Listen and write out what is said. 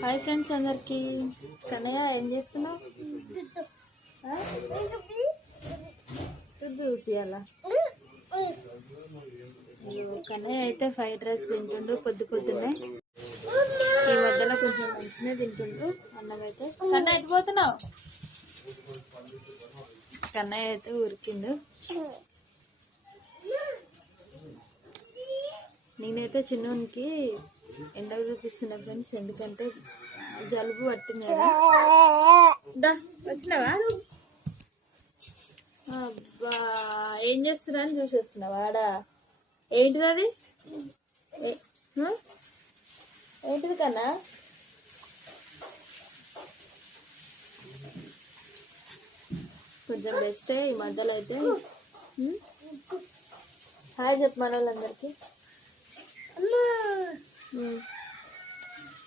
Hi friends అందరికి. కన్నయ్య ఏం చేస్తున్నావు? చూపియాలా? కన్నయ్య అయితే ఫ్రైడ్ రైస్ తింటుండు పొద్దున్నే. ఈ మధ్యలో కొంచెం మంచిగా తింటుండు అన్నం అయితే. కన్నయ్య ఎత్తిపోతున్నావు? కన్నయ్య అయితే ఉరికిండు. నేనైతే చిన్నోనికి ఎండకు చూపిస్తున్నా ఫ్రెండ్స్, ఎందుకంటే జలుబు పట్టింది కదా. వచ్చినావా? అబ్బా ఏం చేస్తున్నా అని చూసి వస్తున్నావా? ఆడా ఏంటిది అది? ఏంటిది కన్నా? కొంచెం బెస్టే ఈ మధ్యలో అయితే. హాయ్ చెప్పు మన వాళ్ళందరికీ.